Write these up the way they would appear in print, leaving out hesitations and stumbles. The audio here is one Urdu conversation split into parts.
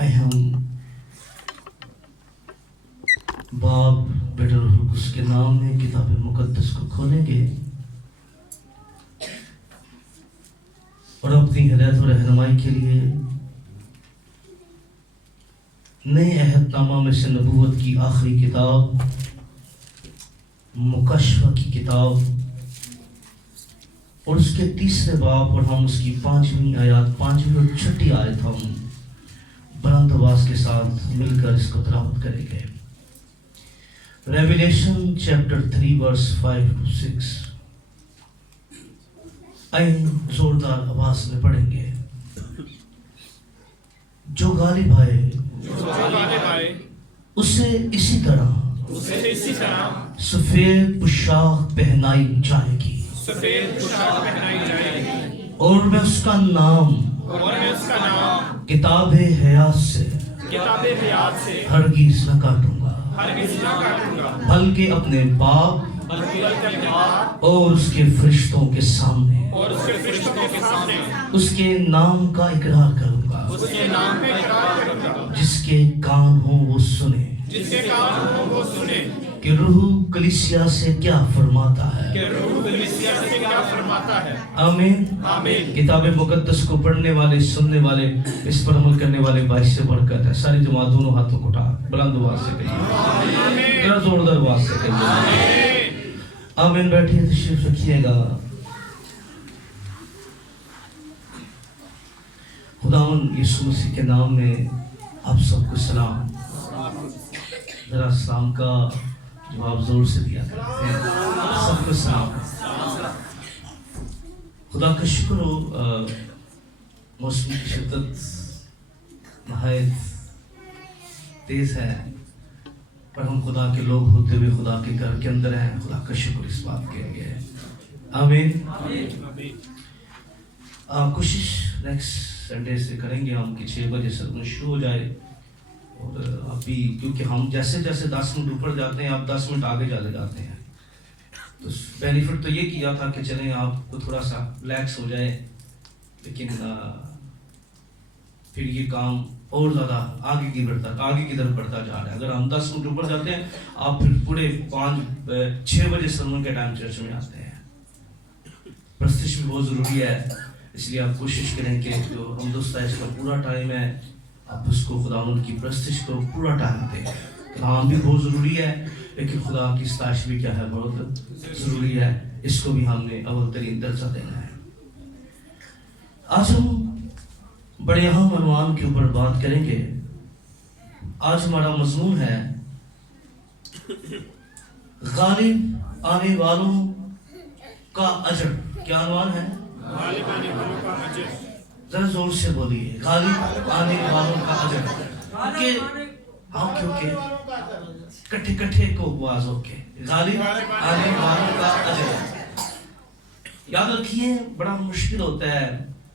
آئے ہم باپ بیٹا روح القدس کے نام میں کتاب مقدس کو کھولیں گے اور اپنی ہدایت و رہنمائی کے لیے نئے عہد نامہ میں سے نبوت کی آخری کتاب مکاشفہ کی کتاب اور اس کے تیسرے باب اور ہم اس کی 5ویں آیات 5ویں اور 6 آیت ہم بلند آواز کے ساتھ مل کر اس کو تلاوت کریں گے. Revelation chapter 3 verse 5 to 6. آئیں زوردار آواز میں پڑھیں گے. جو غالب آئے اسے اسی طرح سفید پوشاک پہنائی جائے گی اور میں اس کا نام کتاب حیات سے ہرگز نہ کاٹوں گا بلکہ اپنے باپ اور اس کے فرشتوں کے سامنے اس کے نام کا اقرار کروں گا. جس کے کان ہوں وہ سنے کہ روح کلیسیا سے کیا فرماتا ہے. آمین. کتاب مقدس کو پڑھنے والے، سننے والے، اس پر عمل کرنے والے باعث سے برکت ہے. ساری جماعت دونوں ہاتھوں کو اٹھا بلند آواز سے کہیے، ذرا زوردار آواز سے کہیے آمین. بیٹھیے، تشریف رکھیے گا. خداوند یسوع مسیح کے نام میں آپ سب کو سلام. ذرا سلام کا جواب زور سے دیا کرتے ہیں. سب کو سلام. خدا کا شکر ہو، موسم کی شدت نہایت تیز ہے، پر ہم خدا کے لوگ ہوتے ہوئے خدا کے گھر کے اندر ہیں. خدا کا شکر اس بات کے لیے. آمین. کوشش نیکسٹ سنڈے سے کریں گے ہم کہ 6 بجے سرمن شروع ہو جائے. اور ابھی کیونکہ ہم جیسے جیسے 10 منٹ اوپر جاتے ہیں آپ 10 منٹ آگے چلے جاتے ہیں. تو بینیفٹ تو یہ کیا تھا کہ چلیں آپ کو تھوڑا سا ریلیکس ہو جائے، لیکن پھر یہ کام اور زیادہ آگے کی طرف بڑھتا جا رہا ہے. اگر ہم 10 منٹ اوپر جاتے ہیں آپ پھر پورے 6 بجے سرمن کے ٹائم چرچ میں آتے ہیں. پرستش بھی بہت ضروری ہے، اس لیے آپ کوشش کریں کہ جو حمد کا پورا ٹائم ہے آپ اس کو خداوند کی پرستش کو پورا ٹائم دیں. کلام بھی بہت ضروری ہے، لیکن خدا کی ستائش بھی کیا ہے، بہت ضروری ہے. اس کو بھی ہم نے اول ترین درجہ دینا ہے. آج ہم بڑے اہم عنوان کے اوپر بات کریں گے. آج ہمارا مضمون ہے غالب آنے والوں کا اجر. کیا عنوان ہے؟ ذرا زور سے بولیے. غالب آنے والوں کا اجر. کیونکہ کٹھے کو آواز ہو کے غالب آنے والوں کا اجر. یاد رکھیے، بڑا مشکل ہوتا ہے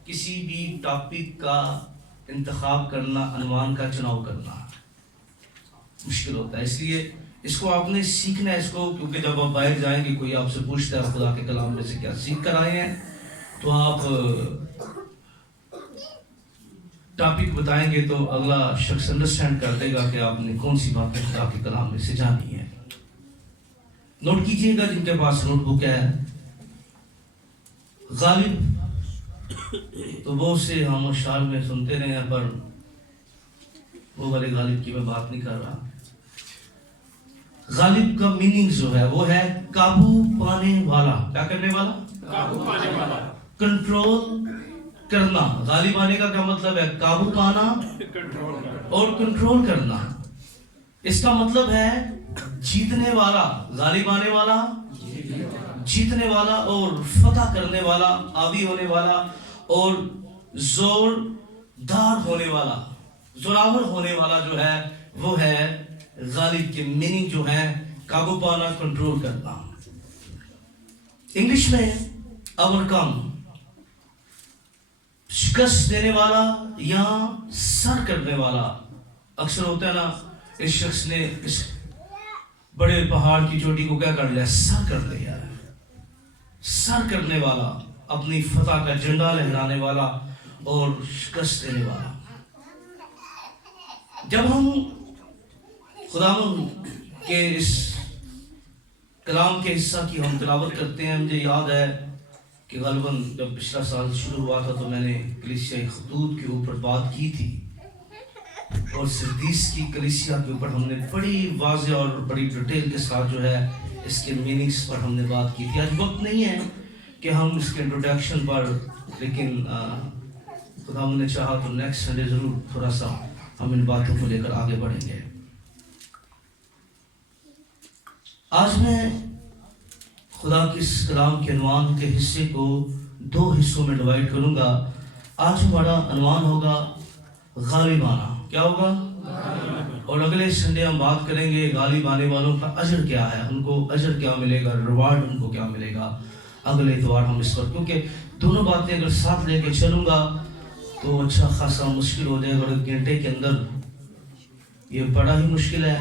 کسی بھی ٹاپک کا انتخاب کرنا، عنوان کا چناؤ کرنا مشکل ہوتا ہے. اس لیے اس کو آپ نے سیکھنا ہے اس کو، کیونکہ جب آپ باہر جائیں گے کوئی آپ سے پوچھتا ہے خدا کے کلام میں سے کیا سیکھ کر آئے ہیں، تو آپ ٹاپک بتائیں گے تو اگلا شخص انڈرسٹینڈ کر دے گا کہ آپ نے کون سی باتیں خدا کے کلام میں سے جانی ہے. نوٹ کیجئے گا جن کے پاس نوٹ بک ہے. غالب تو وہ سے ہم اشعار میں سنتے رہے ہیں، پر وہ والے غالب کی میں بات نہیں کر رہا. غالب کا میننگ جو ہے وہ ہے قابو پانے والا. کیا کرنے والا؟ قابو پانے والا. کنٹرول کرنا. غالب آنے کا کیا مطلب ہے؟ قابو پانا اور کنٹرول کرنا. اس کا مطلب ہے جیتنے والا. غالب آنے والا، جیتنے والا اور فتح کرنے والا، حاوی ہونے والا اور زوردار ہونے والا، زوراور ہونے والا جو ہے وہ ہے غالب کے میننگ جو ہے قابو پانا، کنٹرول کرنا. انگلش میں اوورکم، شکست دینے والا یا سر کرنے والا. اکثر ہوتا ہے نا، اس شخص نے اس بڑے پہاڑ کی چوٹی کو کیا کر لیا؟ سر کر لیا. سر کرنے والا، اپنی فتح کا جھنڈا لہرانے والا اور شکست دینے والا. جب ہم خداوند کے اس کلام کے حصہ کی ہم تلاوت کرتے ہیں، مجھے یاد ہے کہ غالباً جب پچھلا سال شروع ہوا تھا تو میں نے کلیسیائی خطوط کے اوپر بات کی تھی، اور سردیس کی کلیسیا کے اوپر ہم نے بڑی واضح اور بڑی ڈیٹیل کے ساتھ جو ہے اس کے میننگز پر ہم نے بات کی تھی۔ آج وقت نہیں ہے کہ ہم اس کے انٹروڈکشن پر، لیکن خداوند نے چاہا تو نیکسٹ سنڈے ضرور تھوڑا سا ہم ان باتوں کو لے کر آگے بڑھیں گے۔ آج میں خدا کی اس کلام کے عنوان کے حصے کو 2 حصوں میں ڈیوائیڈ کروں گا۔ آج ہمارا عنوان ہوگا غالب آنا۔ کیا ہوگا؟ اور اگلے سنڈے ہم بات کریں گے غالب آنے والوں کا اجر کیا ہے، ان کو اجر کیا ملے گا، ریوارڈ ان کو کیا ملے گا۔ اگلے اتوار ہم اس پر، کیونکہ دونوں باتیں اگر ساتھ لے کے چلوں گا تو اچھا خاصا مشکل ہو جائے گا، اور 1 گھنٹے کے اندر یہ بڑا ہی مشکل ہے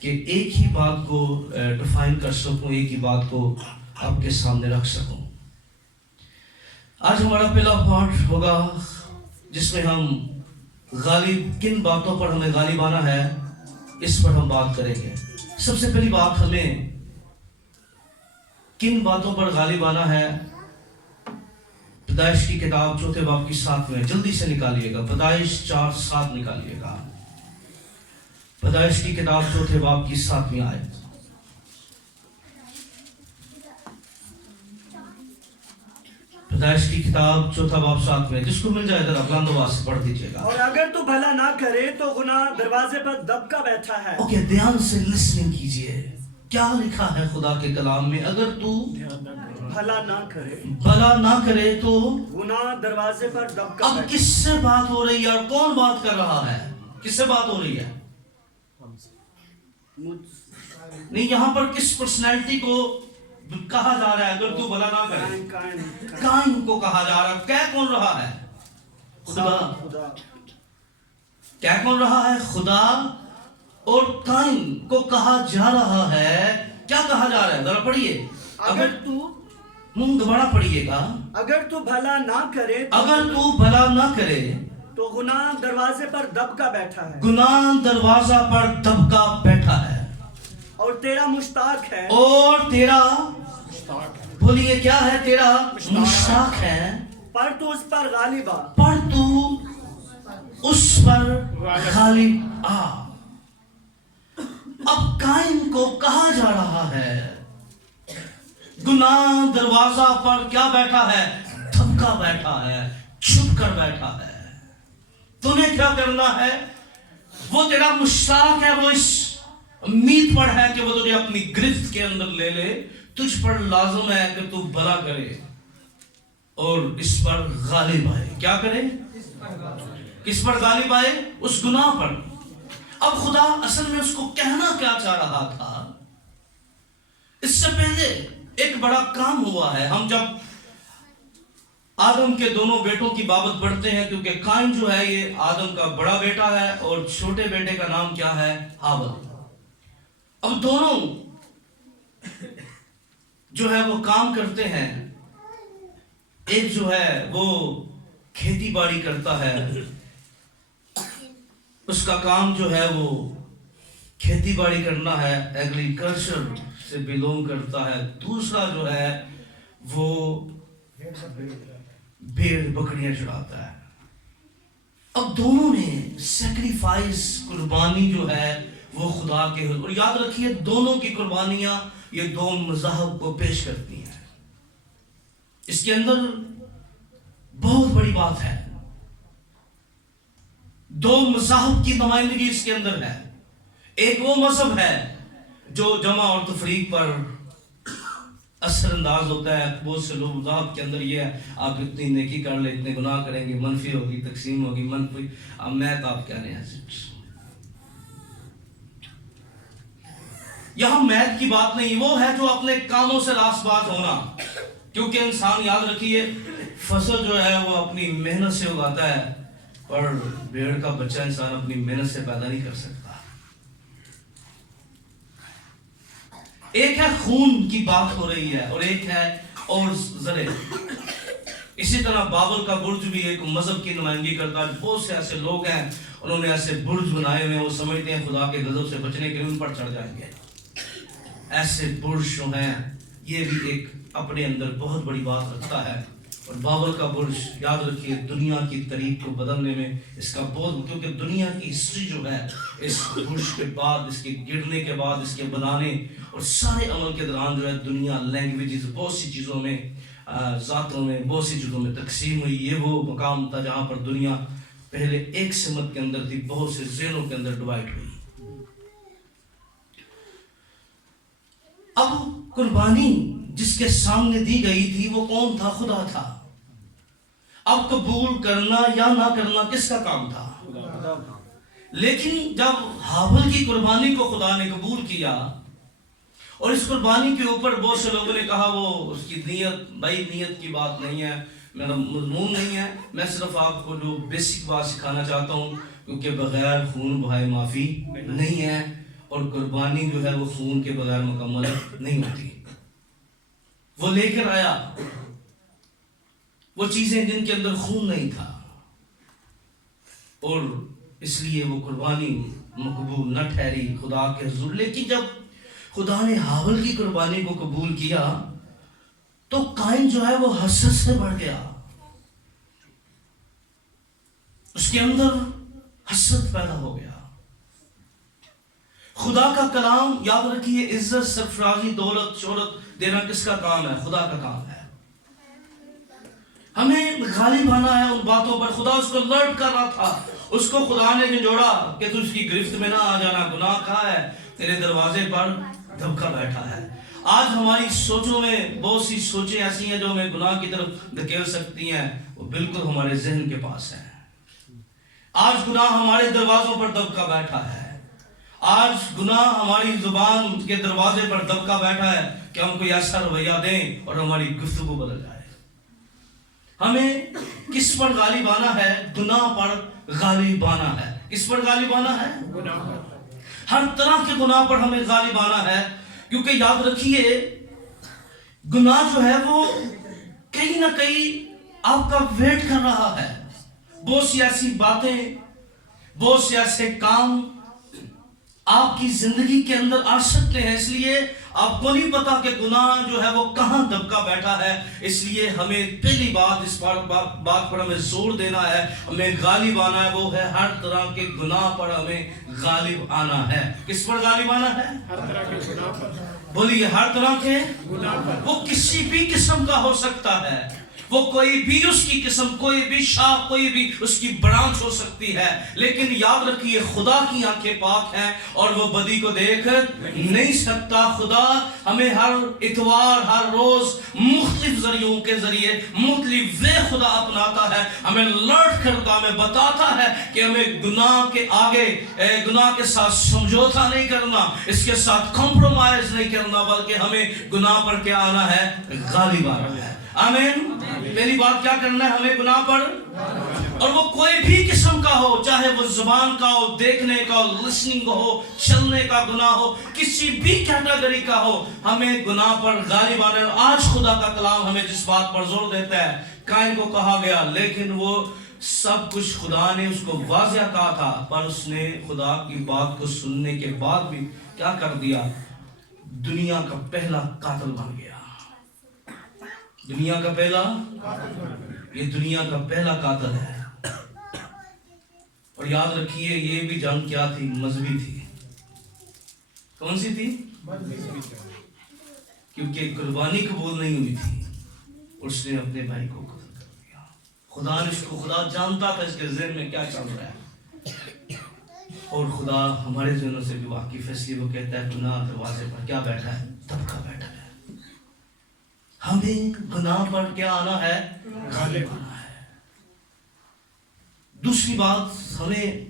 کہ ایک ہی بات کو ڈیفائن کر سکوں، ایک ہی بات کو آپ کے سامنے رکھ سکوں۔ آج ہمارا پہلا پارٹ ہوگا جس میں ہم غالب، کن باتوں پر ہمیں غالب آنا ہے اس پر ہم بات کریں گے۔ سب سے پہلی بات، ہمیں کن باتوں پر غالب آنا ہے؟ پیدائش کی کتاب 4 باب کی 7 میں، جلدی سے نکالیے گا، پیدائش 4:7 نکالیے گا۔ پیدائش کی کتاب 4 باب کی 7ویں آیت۔ پیدائش کی کتاب 4 باب 7 میں، جس کو مل جائے ذرا بلند آواز سے پڑھ دیجیے گا۔ اور اگر تو بھلا نہ کرے تو گناہ دروازے پر دبکا بیٹھا ہے۔ اوکے، دھیان سے لسننگ کیجیے، کیا لکھا ہے خدا کے کلام میں؟ اگر تو بھلا نہ کرے، بھلا نہ کرے تو گناہ دروازے پر دبکا اب بیٹھا۔ کس سے بات ہو رہی ہے اور کون بات کر رہا ہے؟ کس سے بات ہو رہی ہے؟ نہیں، یہاں پر کس پرسنالٹی کو کہا جا رہا ہے اگر تو بھلا نہ کرے؟ کائن کو کہا جا رہا ہے۔ کہہ کون رہا ہے؟ خدا۔ کہہ کون رہا ہے؟ خدا۔ اور کائن کو کہا جا رہا ہے، کیا کہا جا رہا ہے؟ ذرا پڑھیے، اگر تو دوبارہ پڑھیے گا۔ اگر تو بھلا نہ کرے اگر تو بھلا نہ کرے تو گناہ دروازے پر دبکا بیٹھا ہے، گناہ دروازہ پر دبکا بیٹھا ہے، اور تیرا مشتاق ہے، اور تیرا، بولیے کیا ہے؟ تیرا مشتاق ہے، پر تو اس پر غالب آ۔ پر تو اس پر غالب آ۔ اب کائن کو کہا جا رہا ہے گناہ دروازہ پر کیا بیٹھا ہے؟ دھبکا بیٹھا ہے، چھپ کر بیٹھا ہے۔ تمہیں کیا کرنا ہے؟ وہ تیرا مشتاق ہے، وہ اس امید پر ہے کہ وہ تجھے اپنی گرفت کے اندر لے لے۔ تجھ پر لازم ہے کہ تو بھلا کرے اور اس پر غالب آئے۔ کیا کرے؟ کس پر غالب آئے؟ اس گناہ پر۔ اب خدا اصل میں اس کو کہنا کیا چاہ رہا تھا؟ اس سے پہلے ایک بڑا کام ہوا ہے۔ ہم جب آدم کے دونوں بیٹوں کی بابت پڑھتے ہیں، کیونکہ قائن جو ہے یہ آدم کا بڑا بیٹا ہے اور چھوٹے بیٹے کا نام کیا ہے؟ حابل۔ اب دونوں جو ہے وہ کام کرتے ہیں۔ ایک جو ہے وہ کھیتی باڑی کرتا ہے، اس کا کام جو ہے وہ کھیتی باڑی کرنا ہے، ایگریکلچر سے بلونگ کرتا ہے۔ دوسرا جو ہے وہ بھیڑ بکریاں چڑھاتا ہے۔ اب دونوں نے سیکریفائس، قربانی جو ہے وہ خدا کے، اور یاد رکھیے دونوں کی قربانیاں یہ 2 مذاہب کو پیش کرتی ہیں۔ اس کے اندر بہت بڑی بات ہے، 2 مذاہب کی نمائندگی اس کے اندر ہے۔ ایک وہ مذہب ہے جو جمع اور تفریق پر اثر انداز ہوتا ہے۔ بہت سے لوگ مذہب کے اندر یہ ہے، آپ اتنی نیکی کر لیں، اتنے گناہ کریں گے، منفی ہوگی، تقسیم ہوگی، منفی۔ اب میں تو آپ کیا نہیں، یہاں میت کی بات نہیں، وہ ہے جو اپنے کاموں سے راست باز ہونا۔ کیونکہ انسان، یاد رکھیے، فصل جو ہے وہ اپنی محنت سے اگاتا ہے، اور بھیڑ کا بچہ انسان اپنی محنت سے پیدا نہیں کر سکتا۔ ایک ہے خون کی بات ہو رہی ہے اور ایک ہے اور زرے۔ اسی طرح بابل کا برج بھی ایک مذہب کی نمائندگی کرتا ہے. بہت سے ایسے لوگ ہیں انہوں نے ایسے برج بنائے ہوئے ہیں, وہ سمجھتے ہیں خدا کے غضب سے بچنے کے لیے ان پر چڑھ جائیں گے. ایسے برج جو ہیں یہ بھی ایک اپنے اندر بہت بڑی بات رکھتا ہے. اور بابل کا برج یاد رکھیے دنیا کی تاریخ کو بدلنے میں اس کا بہت, کیونکہ دنیا کی ہسٹری جو ہے اس برج کے بعد, اس کے گرنے کے بعد, اس کے بنانے اور سارے عمل کے دوران جو ہے دنیا لینگویجز بہت سی چیزوں میں, ذاتوں میں, بہت سی چیزوں میں تقسیم ہوئی. یہ وہ مقام تھا جہاں پر دنیا پہلے ایک سمت کے اندر تھی, بہت سے ذہنوں کے اندر ڈیوائڈ ہوئی. اب قربانی جس کے سامنے دی گئی تھی وہ کون تھا؟ خدا تھا. اب قبول کرنا یا نہ کرنا کس کا کام تھا؟ لیکن جب ہابل کی قربانی کو خدا نے قبول کیا اور اس قربانی کے اوپر بہت سے لوگوں نے کہا وہ اس کی نیت, بھائی نیت کی بات نہیں ہے, میرا مضمون نہیں ہے, میں صرف آپ کو جو بیسک بات سکھانا چاہتا ہوں, کیونکہ بغیر خون بہائے معافی نہیں ہے اور قربانی جو ہے وہ خون کے بغیر مکمل نہیں ہوتی. وہ لے کر آیا وہ چیزیں جن کے اندر خون نہیں تھا اور اس لیے وہ قربانی مقبول نہ ٹھہری خدا کے حضور. لیکن جب خدا نے ہابل کی قربانی کو قبول کیا تو قائن جو ہے وہ حسد سے بڑھ گیا, اس کے اندر حسد پیدا ہو گیا. خدا کا کلام یاد رکھیے, عزت, سرفرازی, دولت, شہرت دینا کس کا کام ہے؟ خدا کا کام ہے. ہمیں غالب آنا ہے ان باتوں پر. خدا اس کو لرٹ کر رہا تھا, اس کو خدا نے جھنجھوڑا کہ تو اس کی گرفت میں نہ آ جانا, گناہ کہاں ہے؟ تیرے دروازے پر دھبکا بیٹھا ہے. آج ہماری سوچوں میں بہت سی سوچیں ایسی ہیں جو ہمیں گناہ کی طرف دھکیل سکتی ہیں, وہ بالکل ہمارے ذہن کے پاس ہیں. آج گناہ ہمارے دروازوں پر دبکا بیٹھا ہے. آج گناہ ہماری زبان کے دروازے پر دبکا بیٹھا ہے کہ ہم کوئی ایسا رویہ دیں اور ہماری گفتگو بدل جائے. ہمیں کس پر غالب آنا ہے؟ گناہ پر غالب آنا ہے. کس پر غالب آنا ہے؟ گناہ پر. ہر طرح کے گناہ پر ہمیں غالب آنا ہے, کیونکہ یاد رکھیے گناہ جو ہے وہ کہیں نہ کہیں آپ کا ویٹ کر رہا ہے. بہت سی ایسی باتیں, بہت سے ایسے کام آپ کی زندگی کے اندر آ سکتے ہیں. اس لیے آپ کو نہیں پتا کہ گناہ جو ہے وہ کہاں دبکا بیٹھا ہے. اس لیے ہمیں پہلی بات اس بات پر ہمیں زور دینا ہے, ہمیں غالب آنا ہے, وہ ہے ہر طرح کے گناہ پر ہمیں غالب آنا ہے. کس پر غالب آنا ہے؟ ہر طرح کے گناہ پر. بولیے, ہر طرح کے گناہ پر. وہ کسی بھی قسم کا ہو سکتا ہے, وہ کوئی بھی اس کی قسم, کوئی بھی شاخ, کوئی بھی اس کی برانچ ہو سکتی ہے. لیکن یاد رکھیے خدا کی آنکھیں پاک ہیں اور وہ بدی کو دیکھ نہیں سکتا. خدا ہمیں ہر اتوار, ہر روز مختلف ذریعوں کے ذریعے مختلف وے خدا اپناتا ہے, ہمیں لرٹ کرتا, ہمیں بتاتا ہے کہ ہمیں گناہ کے آگے, گناہ کے ساتھ سمجھوتا نہیں کرنا, اس کے ساتھ کمپرومائز نہیں کرنا, بلکہ ہمیں گناہ پر کیا آنا ہے؟ غالب آنا ہے. آمین. پہلی بات کیا کرنا ہے؟ ہمیں گناہ پر, اور وہ کوئی بھی قسم کا ہو, چاہے وہ زبان کا ہو, دیکھنے کا ہو, لسننگ ہو, چلنے کا گناہ ہو, کسی بھی کیٹیگری کا ہو, ہمیں گناہ پر غالب آنا ہے. آج خدا کا کلام ہمیں جس بات پر زور دیتا ہے, قائن کو کہا گیا, لیکن وہ سب کچھ خدا نے اس کو واضح کہا تھا, پر اس نے خدا کی بات کو سننے کے بعد بھی کیا کر دیا؟ دنیا کا پہلا قاتل بن گیا. دنیا کا پہلا, یہ دنیا کا پہلا قاتل ہے. اور یاد رکھیے یہ بھی جنگ کیا تھی؟ مذہبی تھی. کون سی تھی؟ کیونکہ قربانی قبول نہیں ہوئی تھی, اس نے اپنے بھائی کو قتل کر دیا. خدا نے اس کو, خدا جانتا تھا اس کے ذہن میں کیا چل رہا ہے, اور خدا ہمارے ذہنوں سے بھی واقف ہے. اس لیے وہ کہتا ہے گناہ دروازے پر کیا بیٹھا ہے؟ دبکا بیٹھا ہے. ہمیں گناہ پر کیا آنا ہے؟ غالب آنا ہے. دوسری بات, ہمیں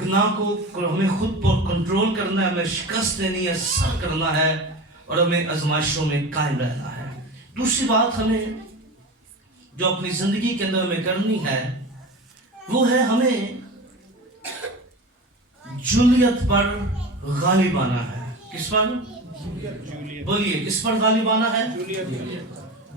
گناہ کو ہمیں خود پر کنٹرول کرنا ہے, ہمیں شکست دینی ہے, صبر کرنا ہے, اور ہمیں آزمائشوں میں قائم رہنا ہے. دوسری بات ہمیں جو اپنی زندگی کے اندر ہمیں کرنی ہے وہ ہے ہمیں جولیت پر غالب آنا ہے. کس پر؟ بولیے, کس پر غالب آنا ہے؟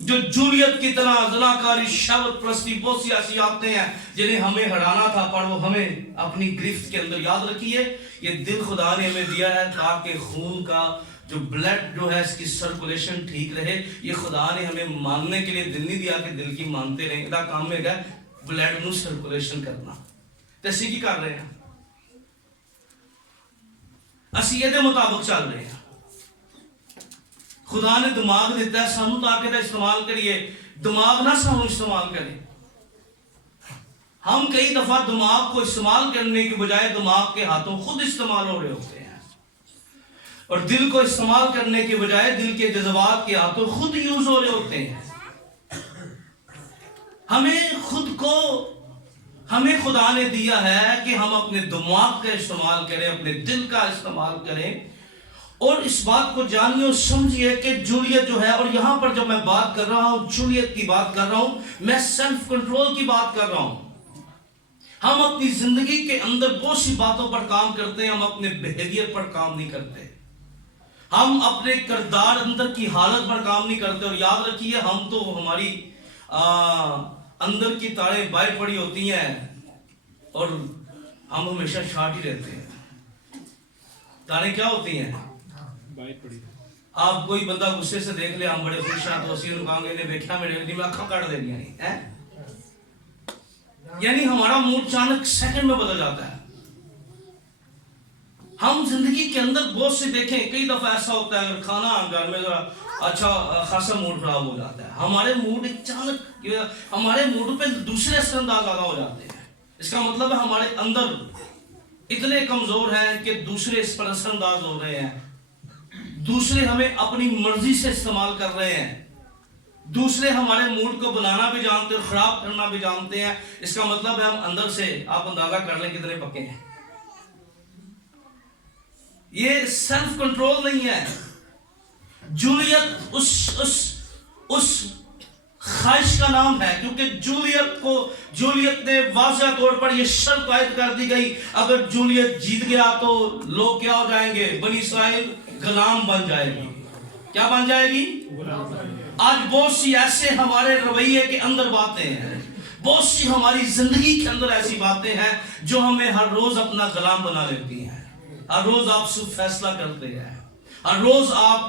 جو جولیت کی طرح زناکاری، شہوت پرستی، بہت سی ایسی عادتیں ہیں جنہیں ہمیں ہٹانا تھا، پر وہ ہمیں اپنی گرفت کے اندر. یاد رکھیے یہ دل خدا نے ہمیں دیا ہے تاکہ خون کا جو بلڈ جو ہے اس کی سرکولیشن ٹھیک رہے. یہ خدا نے ہمیں ماننے کے لیے دل نہیں دیا کہ دل کی مانتے رہیں. یہ کام ہے بلڈ نو سرکولیشن کرنا. تیسی کی کر رہے ہیں اسی یہ مطابق چل رہے ہیں. خدا نے دماغ دیتا ہے سانو تاکہ استعمال کریے. دماغ نہ سانو استعمال کرے. ہم کئی دفعہ دماغ کو استعمال کرنے کی بجائے دماغ کے ہاتھوں خود استعمال ہو رہے ہوتے ہیں، اور دل کو استعمال کرنے کے بجائے دل کے جذبات کے ہاتھوں خود یوز ہو رہے ہوتے ہیں. ہمیں خدا نے دیا ہے کہ ہم اپنے دماغ کا استعمال کریں، اپنے دل کا استعمال کریں. اور اس بات کو جانیے اور سمجھیے کہ جولیت جو ہے، اور یہاں پر جب میں بات کر رہا ہوں جولیت کی بات کر رہا ہوں، میں سیلف کنٹرول کی بات کر رہا ہوں. ہم اپنی زندگی کے اندر بہت سی باتوں پر کام کرتے ہیں، ہم اپنے بیہیویئر پر کام نہیں کرتے، ہم اپنے کردار اندر کی حالت پر کام نہیں کرتے. اور یاد رکھیے ہم تو ہماری اندر کی تاریں باہر پڑی ہوتی ہیں اور ہم ہمیشہ شارٹ ہی رہتے ہیں. تاریں کیا ہوتی ہیں؟ آپ کوئی بندہ غصے سے دیکھ لے، ہم بڑے خوش ہیں تو اسی کہاں گے دیکھا میرے میں اکھاں کاٹ دینی ہے. یعنی ہمارا موڈ اچانک سیکنڈ میں بدل جاتا ہے. ہم زندگی کے اندر بہت سے دیکھیں کئی دفعہ ایسا ہوتا ہے اگر کھانا گھر میں ذرا اچھا خاصا موڈ خراب ہو جاتا ہے، ہمارے موڈ اچانک ہمارے موڈ پہ دوسرے اثر انداز زیادہ ہو جاتے ہیں. اس کا مطلب ہے ہمارے اندر اتنے کمزور ہیں کہ دوسرے اس پر اثر انداز ہو رہے ہیں، دوسرے ہمیں اپنی مرضی سے استعمال کر رہے ہیں، دوسرے ہمارے موڈ کو بنانا بھی جانتے ہیں، خراب کرنا بھی جانتے ہیں. اس کا مطلب ہے ہم اندر سے آپ اندازہ کر لیں کتنے پکے ہیں. یہ سیلف کنٹرول نہیں ہے. جولیت اس خواہش کا نام ہے، کیونکہ جولیت نے واضح طور پر یہ شرط عائد کر دی گئی اگر جولیت جیت گیا تو لوگ کیا ہو جائیں گے؟ بنی اسرائیل غلام بن جائے گی. کیا بن جائے گی؟ آج بہت سی ایسے ہمارے رویے کے اندر باتیں ہیں، بہت سی ہماری زندگی کے اندر ایسی باتیں ہیں جو ہمیں ہر روز اپنا غلام بنا لیتی ہیں. ہر روز آپ سے فیصلہ کرتے ہیں، ہر روز آپ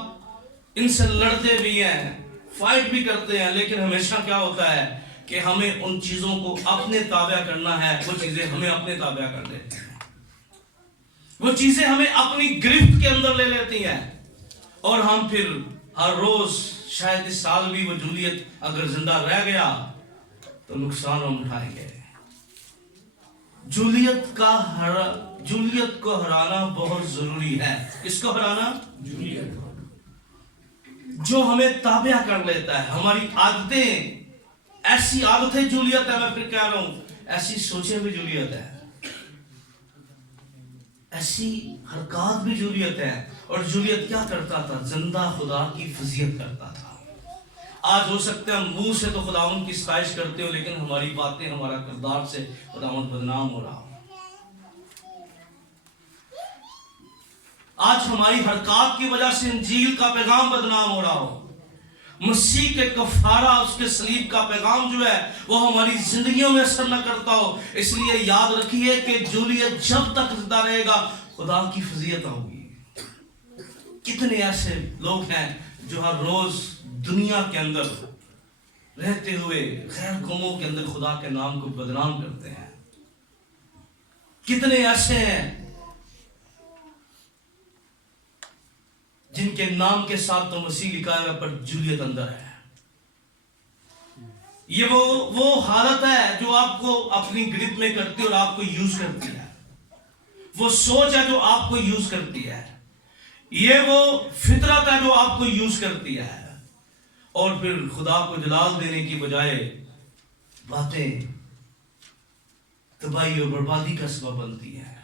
ان سے لڑتے بھی ہیں، فائٹ بھی کرتے ہیں، لیکن ہمیشہ کیا ہوتا ہے کہ ہمیں ان چیزوں کو اپنے تابع کرنا ہے. وہ چیزیں ہمیں اپنے تابع کر لیتی ہیں، وہ چیزیں ہمیں اپنی گرفت کے اندر لے لیتی ہیں، اور ہم پھر ہر روز شاید اس سال بھی وہ جولیت اگر زندہ رہ گیا تو نقصان ہم اٹھائیں گے. جولیت کو ہرانا بہت ضروری ہے. کس کو ہرانا؟ جولیت کو، جو ہمیں تابع کر لیتا ہے. ہماری عادتیں ایسی عادتیں جولیت ہے، میں پھر کہہ رہا ہوں ایسی سوچیں بھی جولیت ہے، ایسی حرکات بھی جولیت ہے. اور جولیت کیا کرتا تھا؟ زندہ خدا کی فضیلت کرتا تھا. آج ہو سکتا ہے منہ سے تو خداوند کی ستائش کرتے ہو، لیکن ہماری باتیں، ہمارا کردار سے خداوند بدنام ہو رہا ہو. آج ہماری حرکات کی وجہ سے انجیل کا پیغام بدنام ہو رہا ہو. مسیح کے کفارہ، اس کے صلیب کا پیغام جو ہے وہ ہماری زندگیوں میں اثر نہ کرتا ہو. اس لیے یاد رکھیے کہ جولیت جب تک زندہ رہے گا خدا کی فضیلت ہوگی. کتنے ایسے لوگ ہیں جو ہر روز دنیا کے اندر رہتے ہوئے غیر قوموں کے اندر خدا کے نام کو بدنام کرتے ہیں. کتنے ایسے ہیں جن کے نام کے ساتھ تو مسیح لکھا ہے پر جولیت اندر ہے. یہ وہ حالت ہے جو آپ کو اپنی گرپ میں کرتی ہے اور آپ کو یوز کرتی ہے. وہ سوچ ہے جو آپ کو یوز کرتی ہے. یہ وہ فطرت ہے جو آپ کو یوز کرتی ہے. اور پھر خدا کو جلال دینے کی بجائے باتیں تباہی اور بربادی کا سبب بنتی ہے.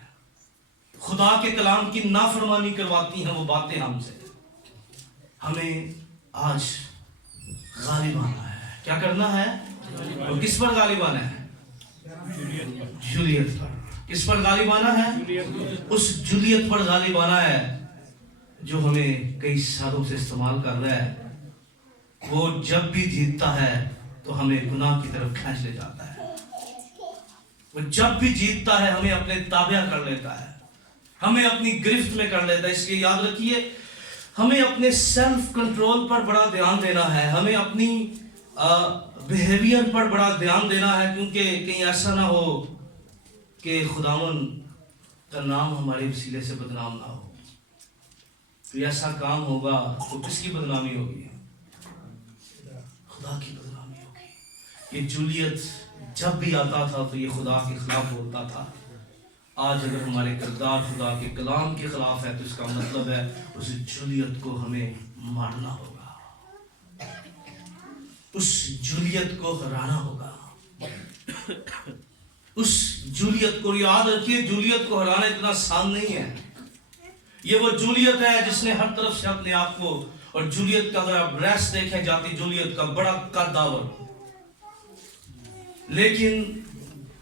خدا کے کلام کی نافرمانی کرواتی ہیں وہ باتیں ہم سے. ہمیں آج غالب آنا ہے. کیا کرنا ہے؟ اور کس پر غالب آنا ہے؟ جولیت پر. کس پر غالب آنا ہے؟ اس جولیت پر غالب آنا ہے جو ہمیں کئی سالوں سے استعمال کر رہا ہے. وہ جب بھی جیتتا ہے تو ہمیں گناہ کی طرف کھینچ لے جاتا ہے. وہ جب بھی جیتتا ہے ہمیں اپنے تابع کر لیتا ہے, ہمیں اپنی گرفت میں کر لیتا ہے. اس لیے یاد رکھیے ہمیں اپنے سیلف کنٹرول پر بڑا دھیان دینا ہے, ہمیں اپنی بیہیویئر پر بڑا دھیان دینا ہے, کیونکہ کہیں ایسا نہ ہو کہ خداوند کا نام ہمارے وسیلے سے بدنام نہ ہو. تو ایسا کام ہوگا تو کس کی بدنامی ہوگی؟ خدا کی بدنامی ہوگی. یہ جولیت جب بھی آتا تھا تو یہ خدا کے خلاف بولتا تھا. آج اگر ہمارے کردار خدا کے کلام کے خلاف ہے تو اس کا مطلب ہے اس جولیت کو ہمیں مارنا ہوگا, اس جولیت کو ہرانا ہوگا. اس جولیت کو یاد رکھیے, جولیت کو ہرانا اتنا آسان نہیں ہے. یہ وہ جولیت ہے جس نے ہر طرف سے اپنے آپ کو, اور جولیت کا اگر آپ ریس دیکھیں جاتی جولیت کا بڑا قداور, لیکن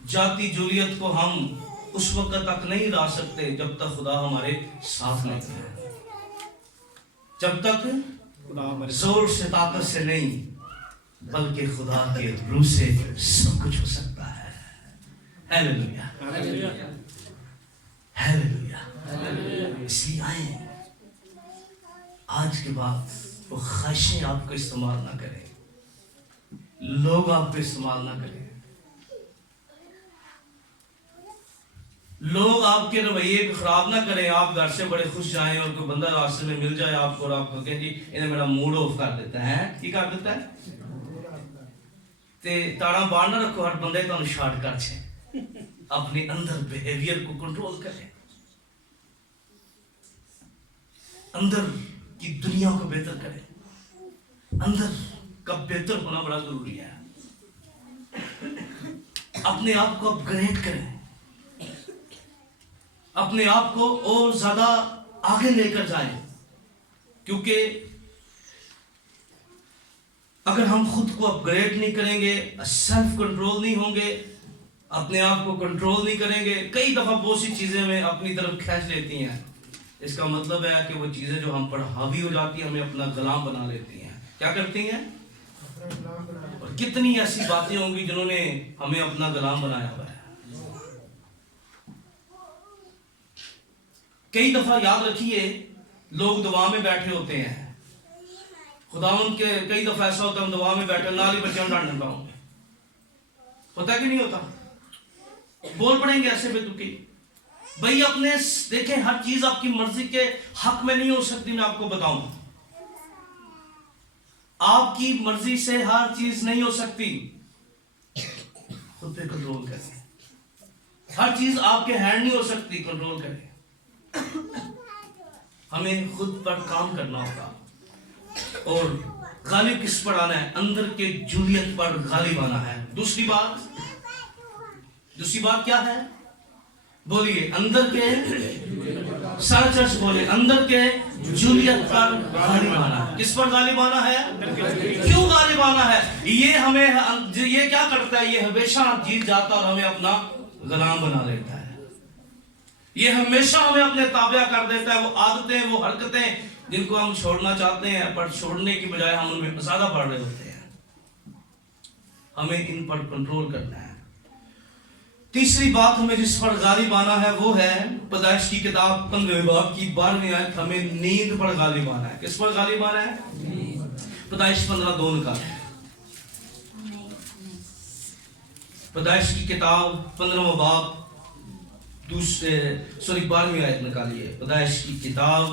جاتی جولیت کو ہم اس وقت تک نہیں لا سکتے جب تک خدا ہمارے ساتھ نہیں ہے, جب تک زور سے طاقت سے نہیں بلکہ خدا کے روح سے سب کچھ ہو سکتا ہے. Hallelujah hallelujah. اس لیے آئیں آج کے بعد وہ خواہشیں آپ کو استعمال نہ کریں, لوگ آپ کو استعمال نہ کریں, لوگ آپ کے رویے کو خراب نہ کریں. آپ گھر سے بڑے خوش جائیں اور کوئی بندہ راستے میں مل جائے آپ کو اور آپ کو کہیں جی انہیں میرا موڈ آف کر دیتا ہے. کی کر دیتا ہے؟ تے تاڑا باہر نہ رکھو, ہر بندے تو شارٹ کر چھے. اپنے اندر بیہیویئر کو کنٹرول کریں, اندر کی دنیا کو بہتر کریں. اندر کا بہتر ہونا بڑا ضروری ہے. اپنے آپ کو اپ گریڈ کریں, اپنے آپ کو اور زیادہ آگے لے کر جائیں, کیونکہ اگر ہم خود کو اپ گریڈ نہیں کریں گے, سیلف کنٹرول نہیں ہوں گے, اپنے آپ کو کنٹرول نہیں کریں گے, کئی دفعہ بہت سی چیزیں ہمیں اپنی طرف کھینچ لیتی ہیں. اس کا مطلب ہے کہ وہ چیزیں جو ہم پر حاوی ہو جاتی ہیں ہمیں اپنا غلام بنا لیتی ہیں. کیا کرتی ہیں؟ اور کتنی ایسی باتیں ہوں گی جنہوں نے ہمیں اپنا غلام بنایا ہوا ہے. کئی دفعہ یاد رکھیے لوگ دعا میں بیٹھے ہوتے ہیں, خداوند کے کئی دفعہ ایسا ہوتا ہے ہم دعا میں بیٹھے نالی بچے ہم ڈانٹ نکا ہوں گے, ہوتا ہے کہ نہیں ہوتا؟ بول پڑیں گے ایسے بے تکی. بھئی اپنے دیکھیں ہر چیز آپ کی مرضی کے حق میں نہیں ہو سکتی. میں آپ کو بتاؤں آپ کی مرضی سے ہر چیز نہیں ہو سکتی. خود پہ کنٹرول کریں. ہر چیز آپ کے ہینڈ نہیں ہو سکتی, کنٹرول کریں. ہمیں خود پر کام کرنا ہوگا اور غالب کس پر آنا ہے؟ اندر کے جولیت پر غالب آنا ہے. دوسری بات کیا ہے؟ بولیے اندر کے, سارا چرچ بولے اندر کے جولیت پر غالب آنا ہے. کس پر غالب آنا ہے؟ کیوں غالب آنا ہے؟ یہ ہمیں یہ کیا کرتا ہے؟ یہ ہمیشہ جیت جاتا اور ہمیں اپنا غلام بنا لیتا ہے. یہ ہمیشہ ہمیں اپنے تابع کر دیتا ہے. وہ عادتیں, وہ حرکتیں جن کو ہم چھوڑنا چاہتے ہیں پر چھوڑنے کی بجائے ہم ان میں زیادہ بڑھ رہے ہوتے ہیں. ہمیں ان پر کنٹرول کرنا ہے. تیسری بات ہمیں جس پر غالب آنا ہے وہ ہے پیدائش کی کتاب 15 باب کی 12ویں آیت. ہمیں نیند پر غالب آنا ہے. کس پر غالب آنا ہے؟ پیدائش 15:2 نکالیں. پیدائش کی کتاب 15 باب 12ویں آیت نکالیے. پیدائش کی کتاب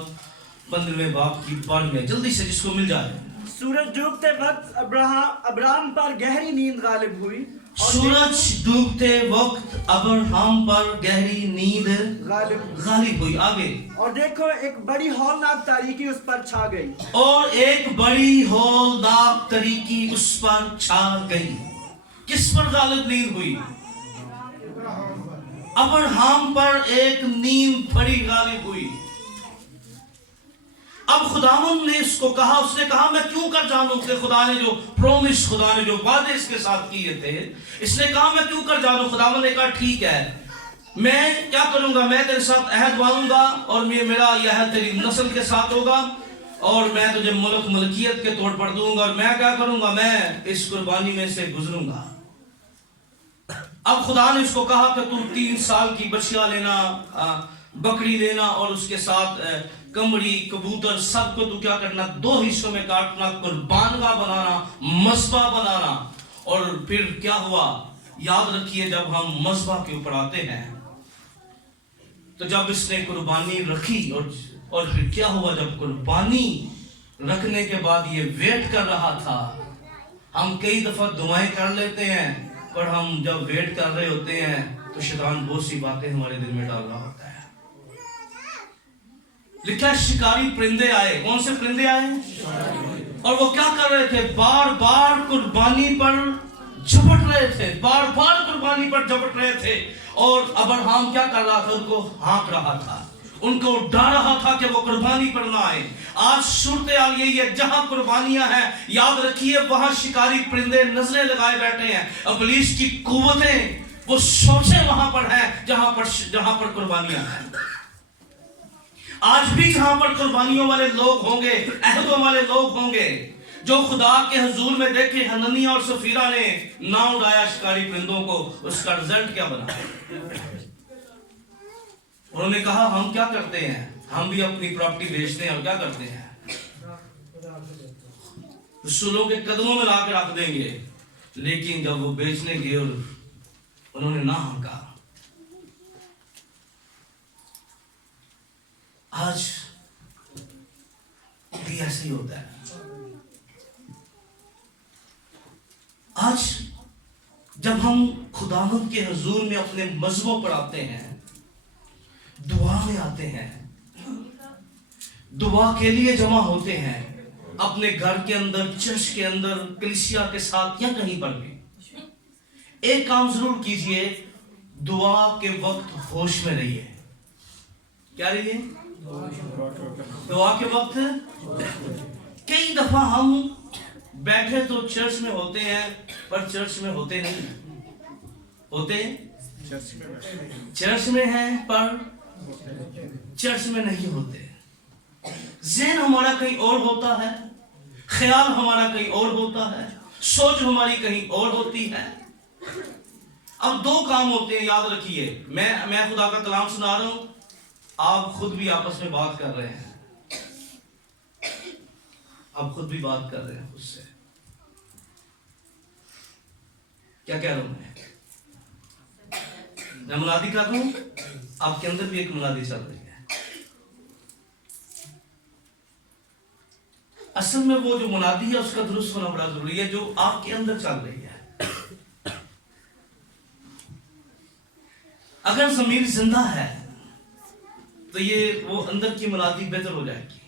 15 باب کی 12ویں, جلدی سے جس کو مل جائے. سورج ڈوبتے وقت ابراہم پر گہری نیند غالب ہوئی. سورج ڈوبتے وقت ابراہم پر گہری نیند غالب ہوئی. آگے. اور دیکھو ایک بڑی ہولناک تاریکی اس پر چھا گئی. اور ایک بڑی ہولناک تاریکی اس پر چھا گئی. کس پر غالب نیند ہوئی؟ ابراہم پر ایک نیند بڑی غالب ہوئی. اب خداوند نے اس کو کہا, اس نے کہا میں کیوں کر جانوں کہ خدا نے جو پرومس, خدا نے جو وعدے اس کے ساتھ کیے تھے, اس نے کہا میں کیوں کر جانوں. خداوند نے کہا ٹھیک ہے, میں کیا کروں گا, میں تیرے ساتھ عہد باندھوں گا اور میرا یہ عہد تیری نسل کے ساتھ ہوگا اور میں تجھے ملک ملکیت کے طور پر دوں گا، اور میں کیا کروں گا، میں اس قربانی میں سے گزروں گا۔ اب خدا نے اس کو کہا کہ تو 3 سال کی بچیاں لینا، بکری لینا، اور اس کے ساتھ کمڑی، کبوتر، سب کو تو کیا کرنا، 2 حصوں میں کاٹنا، قربان گاہ بنانا، مذبح بنانا۔ اور پھر کیا ہوا، یاد رکھیے جب ہم مذبح کے اوپر آتے ہیں تو جب اس نے قربانی رکھی، اور پھر کیا ہوا، جب قربانی رکھنے کے بعد یہ ویٹ کر رہا تھا۔ ہم کئی دفعہ دعائیں کر لیتے ہیں، پر ہم جب ویٹ کر رہے ہوتے ہیں تو شیطان بہت سی باتیں ہمارے دل میں ڈال رہا ہوتا ہے۔ لکھا ہے شکاری پرندے آئے۔ کون سے پرندے آئے؟ اور وہ کیا کر رہے تھے، بار بار قربانی پر جھپٹ رہے تھے، بار بار قربانی پر جھپٹ رہے تھے۔ اور ابراہیم کیا کر رہا تھا، ان کو ہانک رہا تھا، ان کو ڈرا رہا تھا کہ وہ قربانی پر نہ آئے۔ آج صورتحال یہی ہے، جہاں قربانیاں ہیں یاد رکھیے وہاں شکاری پرندے نظریں لگائے بیٹھے ہیں۔ ابلیس کی قوتیں وہ سوچیں وہاں پر ہیں جہاں پر قربانیاں ہیں۔ آج بھی جہاں پر قربانیوں والے لوگ ہوں گے، عہدوں والے لوگ ہوں گے، جو خدا کے حضور میں دیکھے حنانیہ اور سفیرہ نے نہ اڑایا شکاری پرندوں کو، اس کا رزلٹ کیا بنا؟ انہوں نے کہا ہم کیا کرتے ہیں، ہم بھی اپنی پراپرٹی بیچتے ہیں، اور کیا کرتے ہیں، رسولوں کے قدموں میں لا کے رکھ دیں گے۔ لیکن جب وہ بیچنے گئے اور انہوں نے نہ ہانکا۔ آج بھی ایسے ہی ہوتا ہے۔ آج جب ہم خداوند کے حضور میں اپنے مذہبوں پر آتے ہیں، دعا میں آتے ہیں، دعا کے لیے جمع ہوتے ہیں، اپنے گھر کے اندر، چرچ کے اندر، کلیسیا کے ساتھ یا کہیں پر بھی، ایک کام ضرور کیجئے، دعا کے وقت ہوش میں رہیے۔ کیا رہیے؟ دعا کے وقت۔ کئی دفعہ ہم بیٹھے تو چرچ میں ہوتے ہیں، پر چرچ میں ہوتے نہیں ہوتے، چرچ میں ہیں پر چرچ میں نہیں ہوتے۔ ذہن ہمارا کہیں اور ہوتا ہے، خیال ہمارا کہیں اور ہوتا ہے، سوچ ہماری کہیں اور ہوتی ہے۔ اب 2 کام ہوتے ہیں، یاد رکھیے، میں خدا کا کلام سنا رہا ہوں، آپ خود بھی آپس میں بات کر رہے ہیں، آپ خود بھی بات کر رہے ہیں خود سے۔ کیا کہہ رہا ہوں میں منادی کر رہا ہوں، آپ کے اندر بھی ایک منادی چل رہی ہے۔ اصل میں وہ جو منادی ہے اس کا درست ہونا بڑا ضروری ہے، جو آپ کے اندر چل رہی ہے۔ اگر ضمیر زندہ ہے تو یہ وہ اندر کی منادی بہتر ہو جائے گی۔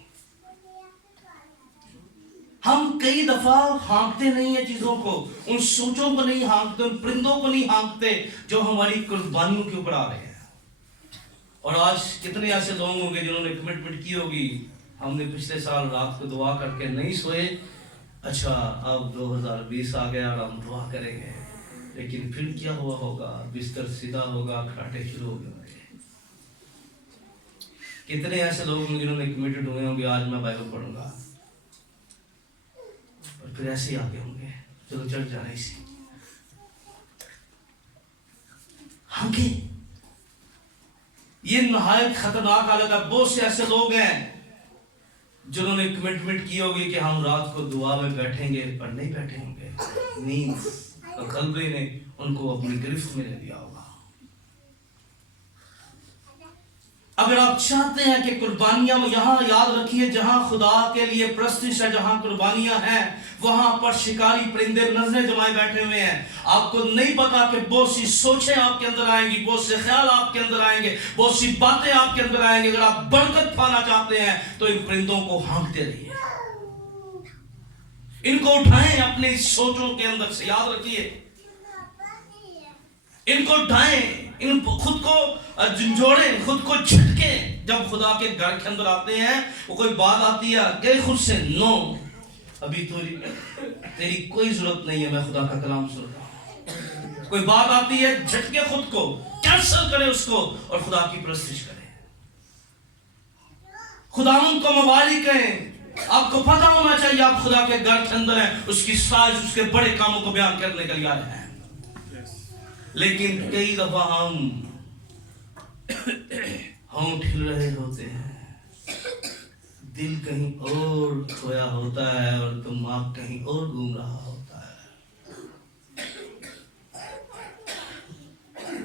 ہم کئی دفعہ ہانکتے نہیں ہیں چیزوں کو، ان سوچوں کو نہیں ہانکتے، ان پرندوں کو نہیں ہانکتے جو ہماری قربانیوں کے اوپر آ رہے ہیں۔ اور آج کتنے ایسے لوگ ہوں گے جنہوں نے کمٹمنٹ کی ہوگی، ہم نے پچھلے سال رات کو دعا کر کے نہیں سوئے، اچھا اب 2020 آ گیا اور ہم دعا کریں گے، لیکن پھر کیا ہوا ہوگا، بستر سیدھا ہوگا، کھاٹے شروع ہو گئے۔ کتنے ایسے لوگ ہوں جنہوں نے کمیٹڈ ہوئے ہوں گے آج میں بائبل پڑھوں گا، اور پھر ایسے ہی آگے ہوں گے، چلو چڑھ جا رہی سی ہم کے۔ یہ نہایت خطرناک حالت ہے۔ بہت سے ایسے لوگ ہیں جنہوں نے کمٹمنٹ کی ہوگی کہ ہم رات کو دعا میں بیٹھیں گے، پر نہیں بیٹھے ہوں گے، نیند اور غلبے نے ان کو اپنی گرفت میں لے لیا ہوگا۔ اگر آپ چاہتے ہیں کہ قربانیاں، یہاں یاد رکھیے جہاں خدا کے لیے پرستش ہے، جہاں قربانیاں ہیں، وہاں پر شکاری پرندے نظریں جمائے بیٹھے ہوئے ہیں۔ آپ کو نہیں پتا کہ بہت سی سوچیں آپ کے اندر آئیں گی، بہت سے خیال آپ کے اندر آئیں گے، بہت سی باتیں آپ کے اندر آئیں گی۔ اگر آپ برکت پانا چاہتے ہیں تو ان پرندوں کو ہانکتے رہیے، ان کو اٹھائیں اپنی سوچوں کے اندر سے، یاد رکھیے ان کو اٹھائیں، ان خود کو جھنجھوڑیں، خود کو جھٹکیں۔ جب خدا کے گھر کے اندر آتے ہیں، وہ کوئی بات آتی ہے کہ خود سے نو، ابھی تو تیری کوئی ضرورت نہیں ہے، میں خدا کا کلام سن رہا ہوں۔ کوئی بات آتی ہے، جھٹکے خود کو، کینسل کرے اس کو اور خدا کی پرستش کرے، خداوند کو مبارک کہیں، آپ کو پتہ ہونا چاہیے آپ خدا کے گھر کے اندر ہیں, اس کی سائز, اس کے بڑے کاموں کو بیان کرنے کے لیے آئے ہیں. لیکن کئی دفعہ ہم ٹھل رہے ہوتے ہیں, دل کہیں اور کھویا ہوتا ہے اور دماغ کہیں اور گھوم رہا ہوتا ہے,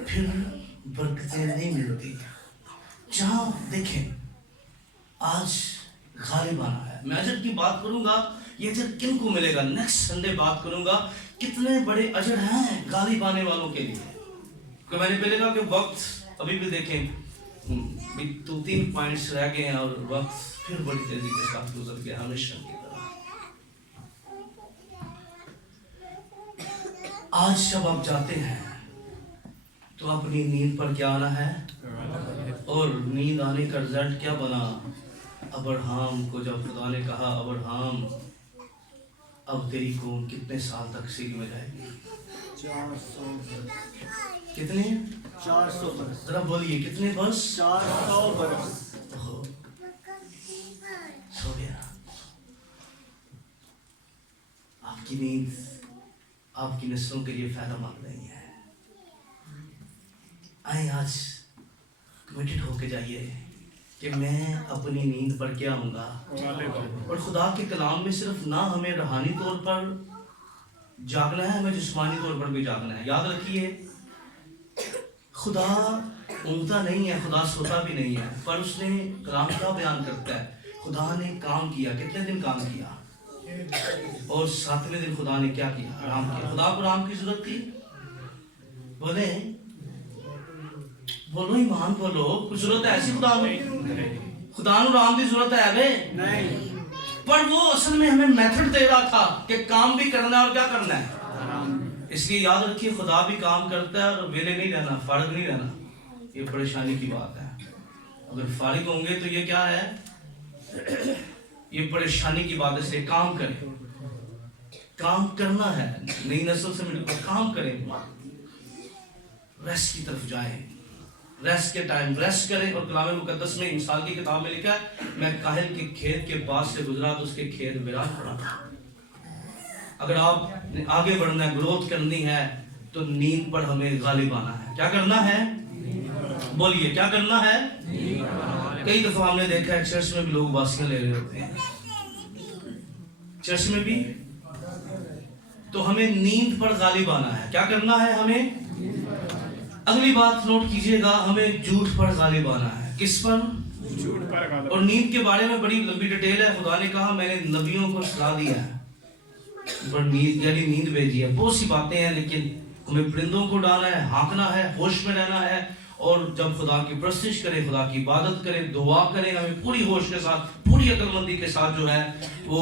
پھر برکتیں نہیں ملتی. جہاں دیکھیں آج غالب آنا ہے, میں اجر کی بات کروں گا, یہ اجر کن کو ملے گا, نیکسٹ سنڈے بات کروں گا کتنے بڑے اجر ہیں غالب آنے والوں کے لیے. کہ میں نے پہلے کہا کہ وقت ابھی بھی دیکھیں 2-3 پوائنٹس رہ گئے ہیں اور وقت پھر بڑی تیزی کے ساتھ گزر گیا ہمیشہ کی طرح. آج جب آپ جاتے ہیں تو اپنی نیند پر کیا آنا ہے, اور نیند آنے کا رزلٹ کیا بنا. ابراہم کو جب خدا نے کہا ابراہم اب تیری قوم کتنے سال تک سیری میں جائے گی, 400 کتنے, 400 برس. ذرا بولیے کتنے برس, 400 برس. سو گیا. آپ کی نیند آپ کی نسلوں کے لیے فائدہ مند نہیں ہے. آئیں آج کمیٹڈ ہو کے جائیے کہ میں اپنی نیند پر کیا ہوں گا, اور خدا کے کلام میں صرف نہ ہمیں روحانی طور پر جاگنا ہے, ہمیں جسمانی طور پر بھی جاگنا ہے. یاد رکھیے خدا اونگتا نہیں ہے, خدا سوتا بھی نہیں ہے, پر اس نے کلام کا بیان کرتا ہے خدا نے کام کیا. کتنے دن کام کیا, اور 7ویں دن خدا نے کیا کیا, آرام کیا. خدا کو آرام کی ضرورت تھی, بولے بولو ایمان بولو, کچھ ضرورت ہے ایسی خدا میں, خدا نو آرام کی ضرورت ہے بے نہیں, پر وہ اصل میں ہمیں میتھڈ دے رہا تھا کہ کام بھی کرنا ہے اور کیا کرنا ہے. اس لیے یاد رکھیے خدا بھی کام کرتا ہے اور ویلے نہیں رہنا, فارغ نہیں رہنا. یہ پریشانی کی بات ہے. اگر فارغ ہوں گے تو یہ کیا ہے, یہ پریشانی کی بات ہے. اس لیے کام کریں, کام کرنا ہے, نئی نسل سے مل کر کام کریں, ریسٹ کی طرف جائیں, ریسٹ کے ٹائم ریسٹ کریں. اور کلام مقدس میں مثال کی کتاب میں لکھا ہے میں کاہل کے کھیت کے پاس سے گزرا تو اس کے کھیت ویران پڑا. اگر آپ نے آگے بڑھنا ہے, گروتھ کرنی ہے, تو نیند پر ہمیں غالب آنا ہے. کیا کرنا ہے, بولیے کیا کرنا ہے. کئی دفعہ ہم نے دیکھا ہے چرچ میں بھی لوگ باسیاں لے رہے ہوتے ہیں, چرچ میں بھی, تو ہمیں نیند پر غالب آنا ہے. کیا کرنا ہے ہمیں, اگلی بات نوٹ کیجئے گا, ہمیں جھوٹ پر غالب آنا ہے. کس پر, جھوٹ پر غالب. اور نیند کے بارے میں بڑی لمبی ڈیٹیل ہے. خدا نے کہا میں نے نبیوں کو صلاح دیا ہے, پر نیند یعنی نیند بھیجی ہے. بہت سی باتیں ہیں, لیکن ہمیں پرندوں کو ڈالنا ہے, ہانکنا ہے, ہوش میں رہنا ہے, اور جب خدا کی پرستش کریں, خدا کی عبادت کریں, دعا کریں, ہمیں پوری ہوش کے ساتھ, پوری عقل مندی کے ساتھ جو ہے وہ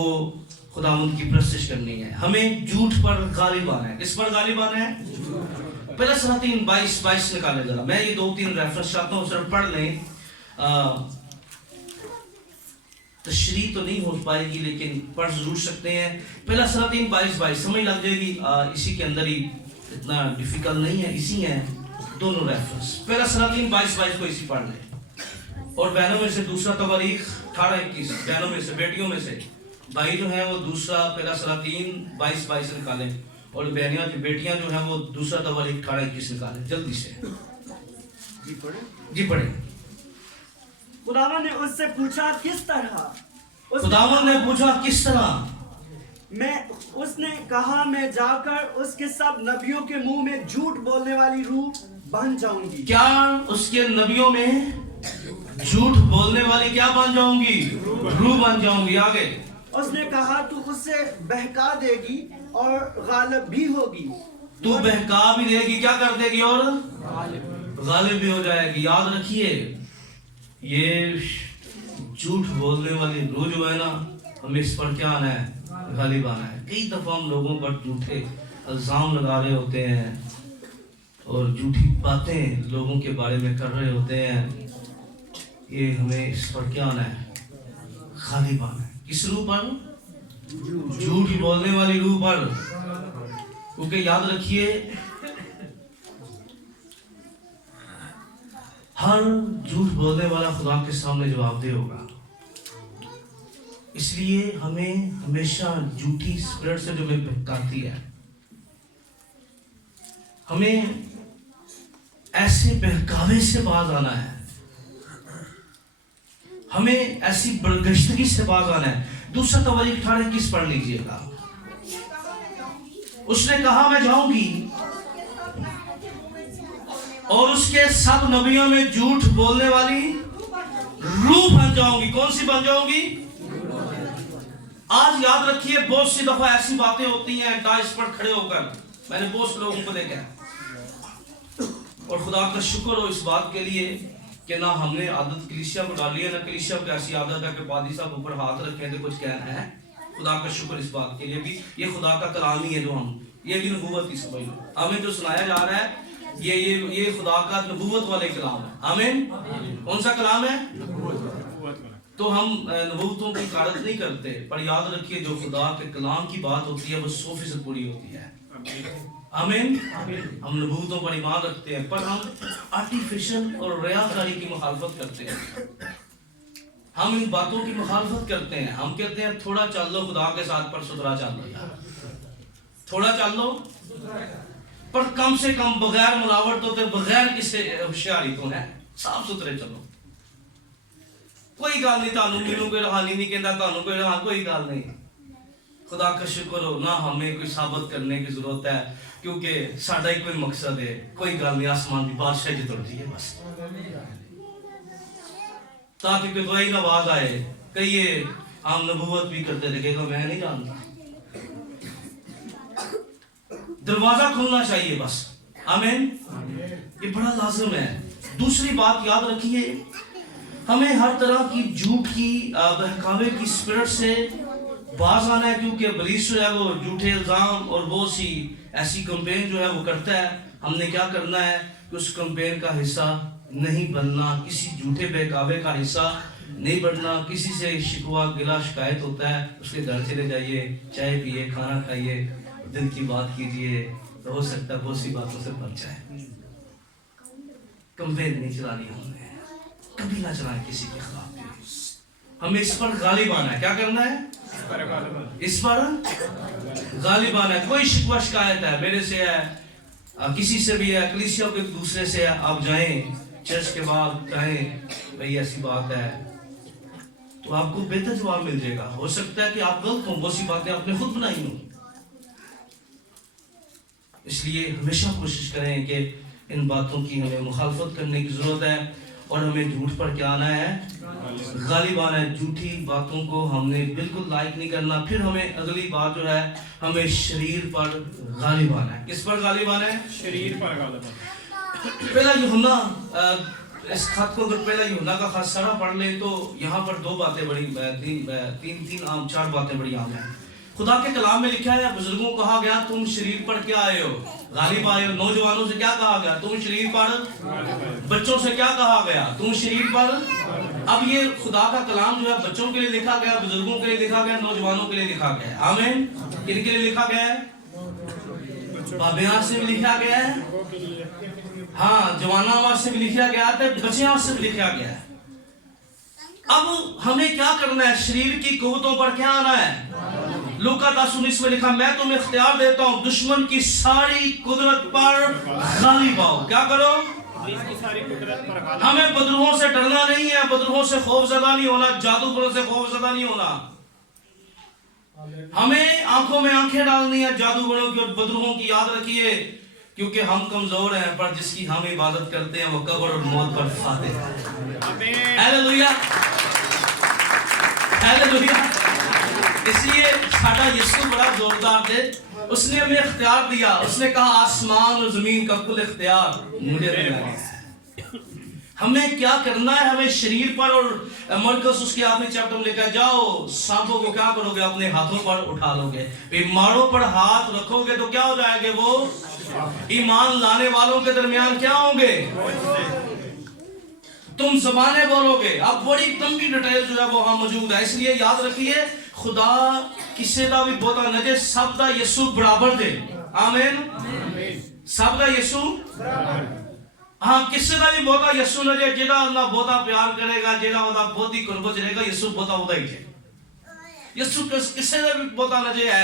خداوند کی پرستش کرنی ہے. ہمیں جھوٹ پر غالب آنا ہے. کس پر غالب آنا ہے, پہلا سلاطین 22 نکالے ذرا. میں یہ 2-3 ریفرنس چاہتا ہوں, صرف پڑھ لیں. تشریح تو نہیں ہو پائے گی لیکن پڑھ ضرور سکتے ہیں. پہلا سلاطین 22 سمجھ لگ جائے گی, اسی کے اندر ہی, اتنا ڈیفیکلٹ نہیں ہے, اسی ہیں دونوں ریفرنس. پہلا سلاطین 22 کو اسی پڑھ لیں. اور بہنوں میں سے دوسرا تواریخ 18-21, بہنوں میں سے, بیٹیوں میں سے بھائی جو ہیں وہ دوسرا پہلا سلاطین 22 نکالیں, اور بیٹیاں جو ہیں وہ دوسرا تواریخ 18-21 نکالیں جلدی سے. جی پڑھیں. خداوند نے اس سے پوچھا کس طرح, خداوند نے پوچھا کس طرح, اس نے کہا میں جا کر اس کے سب نبیوں کے منہ میں جھوٹ بولنے والی روح بن جاؤں گی. کیا اس کے نبیوں میں جھوٹ بولنے والی کیا بن جاؤں گی, روح بن جاؤں گی. آگے اس نے کہا تو اسے بہکا دے گی اور غالب بھی ہوگی. تو بہکا بھی دے گی, کیا کر دے گی, اور غالب بھی ہو جائے گی. یاد رکھیے یہ جھوٹ بولنے والی روح جو ہے نا, ہمیں اس پر کیا آنا ہے, غالب آنا ہے. کئی دفعہ ہم لوگوں پر جھوٹے الزام لگا رہے ہوتے ہیں اور جھوٹی باتیں لوگوں کے بارے میں کر رہے ہوتے ہیں. یہ ہمیں اس پر کیا آنا ہے, غالب آنا ہے. کس روح پر, جھوٹ بولنے والی روح پر. کیونکہ یاد رکھیے ہر جھوٹ بولنے والا خدا کے سامنے جواب دہ ہوگا. اس لیے ہمیں ہمیشہ جھوٹی اسپرٹ سے جو ہمیں بہکاتی ہے، ہمیں ایسے بہکاوے سے باز آنا ہے، ہمیں ایسی برگشتگی سے باز آنا ہے۔ دوسرا توجہ 18-21 پڑھ لیجئے گا۔ اس نے کہا میں جاؤں گی اور اس کے سب نبیوں میں جھوٹ بولنے والی روح بن جاؤں گی۔ کون سی بن جاؤں گی؟ آج یاد رکھیے بہت سی دفعہ ایسی باتیں ہوتی ہیں ڈائس پر کھڑے ہو کر، میں نے بہت سے لوگوں کو دیکھا ہے، اور خدا کا شکر ہو اس بات کے لیے کہ نہ ہم نے عادت کلیسیا کو ڈالی ہے، نہ کلیسیا کو ایسی عادت ہے کہ پادری صاحب اوپر ہاتھ رکھیں تو کچھ کہنا ہے۔ خدا کا شکر اس بات کے لیے بھی، یہ خدا کا کلام ہی ہے جو ہم، یہ بھی نبوت ہی سمجھ لو، ہمیں جو سنایا جا رہا ہے یہ خدا کا نبوت والے کلام ہے۔ آمین۔ کون سا کلام ہے؟ تو ہم نبوتوں کی قارت نہیں کرتے، پر یاد رکھیے جو خدا کے کلام کی بات ہوتی ہے وہ 100% پوری ہوتی ہے۔ آمین۔ ہم نبوتوں پر ایمان رکھتے ہیں، پر ہم آرٹیفیشل اور ریاکاری کی مخالفت کرتے ہیں، ہم ان باتوں کی مخالفت کرتے ہیں۔ ہم کہتے ہیں تھوڑا چل لو خدا کے ساتھ، پر ستھرا چل لو یار، تھوڑا چل لو پر کم سے کم بغیر ملاوٹ تو بغیر کسی ہوشیاری تو ہے، صاف ستھرے چلو۔ کوئی گل نہیں، تانوں مینوں کوئی روحانی نہیں کہندا، تانوں کوئی روحانی، کوئی گل نہیں۔ خدا کا شکر ہو، نہ ہمیں کوئی ثابت کرنے کی ضرورت ہے، کیونکہ ساڈا ہی کوئی مقصد ہے، کوئی گل نہیں، آسمان کی بادشاہی جی تڑ جی ہے بس، تاکہ کوئی دعائی نہ آواز آئے کہیے ہم نبوت بھی کرتے رہے گا، میں نہیں جانتا۔ دروازہ کھلنا چاہیے بس۔ آمین۔ یہ بڑا لازم ہے۔ دوسری بات یاد رکھیے، ہمیں ہر طرح کی جھوٹ کی بہکاوے کی اسپرٹ سے باز آنا ہے، کیونکہ ابلیس جو ہے وہ جھوٹے الزام اور بہت سی ایسی کمپین جو ہے وہ کرتا ہے۔ ہم نے کیا کرنا ہے کہ اس کمپین کا حصہ نہیں بننا، کسی جھوٹے بہکاوے کا حصہ نہیں بننا۔ کسی سے شکوہ گلہ شکایت ہوتا ہے، اس کے گھر چلے جائیے، چائے پیئے، کھانا کھائیے، دل کی بات کیجئے، تو ہو سکتا ہے بہت سی باتوں سے بچ جائے۔ کمپین نہیں چلانی ہم نے، کبھی نہ چلائیں کسی کے خلاف۔ ہمیں اس پر غالب آنا ہے۔ کیا کرنا ہے؟ اس پر غالب آنا ہے۔ کوئی شکوہ شکایت ہے، میرے سے ہے، کسی سے بھی ہے، کلیسیا کے دوسرے سے ہے، آپ جائیں چرچ کے بعد کہیں بھئی ایسی بات ہے، تو آپ کو بہتر جواب مل جائے گا۔ ہو سکتا ہے کہ آپ غلط ہوں، بہت سی باتیں آپ نے خود بنائی ہوں۔ اس لیے ہمیشہ کوشش کریں کہ ان باتوں کی ہمیں مخالفت کرنے کی ضرورت ہے، اور ہمیں جھوٹ پر کیا آنا ہے؟ غالب آنا ہے۔ جھوٹی باتوں کو ہم نے بالکل لائک نہیں کرنا۔ پھر ہمیں اگلی بات جو ہے، ہمیں شریر پر غالب آنا ہے۔ کس پر غالب آنا ہے؟ شریر پر غالب آنا۔ پہلا یوحنا، اس خط کو اگر پہلا یوحنا کا خط سارا پڑھ لیں تو یہاں پر دو باتیں بڑی چار باتیں بڑی عام ہیں۔ خدا کے کلام میں لکھا ہے، بزرگوں کو کہا گیا تم شریر پر کیا آئے ہو؟ غالب آئے ہو۔ نوجوانوں سے کیا کہا گیا؟ تم شریر پر۔ بچوں سے کیا کہا گیا؟ تم شریر پر۔ اب یہ خدا کا کلام جو ہے بچوں کے لیے لکھا گیا، بزرگوں کے لیے لکھا گیا، نوجوانوں کے لیے لکھا گیا ہے۔ آمین۔ کن کے لیے لکھا گیا ہے؟ بابیاں سے بھی لکھا گیا ہے، ہاں جوانوں واسطے بھی لکھا گیا ہے، بچیاں سے بھی لکھا گیا ہے۔ اب ہمیں کیا کرنا ہے؟ شریر کی قوتوں پر کیا آنا ہے؟ لوکا 10:19 میں لکھا، میں تمہیں اختیار دیتا ہوں دشمن کی ساری قدرت پر غالب آؤ۔ کیا کرو؟ ہمیں بدروہوں سے ڈرنا نہیں ہے، بدروہوں سے خوف زدہ نہیں ہونا، جادوگروں سے خوف زدہ نہیں ہونا۔ ہمیں آنکھوں میں آنکھیں ڈالنی ہے جادوگروں کی اور بدروہوں کی۔ یاد رکھیے، کیونکہ ہم کمزور ہیں، پر جس کی ہم عبادت کرتے ہیں وہ قبر اور موت پر فاتح ہے۔ Hallelujah, hallelujah. اس لیے ساڈا یسوع بڑا زوردار تھے، اس نے ہمیں اختیار دیا۔ اس نے کہا آسمان اور زمین کا کل اختیار مجھے دیا ہے۔ ہمیں کیا کرنا ہے؟ ہمیں شریر پر، اور مرکز اس کے آخری چیپٹر میں لکھا ہے، جاؤ سانپوں کو کیا کرو گے؟ اپنے ہاتھوں پر اٹھا لو گے۔ بیماروں پر ہاتھ رکھو گے تو کیا ہو جائے گے؟ وہ ایمان لانے والوں کے درمیان کیا ہوں گے؟ تم زبانیں بولو گے۔ اب بڑی لمبی ڈیٹیل جو ہے وہ ہاں موجود ہے۔ اس لیے یاد رکھیے، خدا کسی دا بھی بہتا نجے، سب دا یسوع برابر دے۔ آمین۔ سب دا یسوع، ہاں کسی دا بھی بہتا یسوع نجے، جیڑا اللہ بہتا پیار کرے گا، جیڑا اللہ بہتی قربت رہے گا، یسوع بہتا ہوتا ہی ہے۔ ਯਿਸੂ ਕਿਸੇ ਦਾ ਵੀ ਪਤਾ ਨਾ ਜੇ ਹੈ